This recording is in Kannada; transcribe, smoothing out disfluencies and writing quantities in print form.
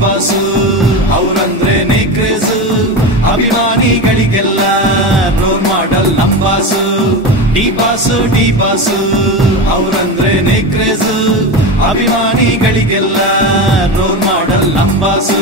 ಬಾಸ್ ಅವರಂದ್ರೆ ಕ್ರೇಜ್ ಅಭಿಮಾನಿಗಳಿಗೆಲ್ಲ ರೋಲ್ ಮಾಡಲ್ ನಮ್ boss D boss ಅವರಂದ್ರೆ craze ಅಭಿಮಾನಿಗಳಿಗೆಲ್ಲ role model ನಮ್ ಬಾಸ್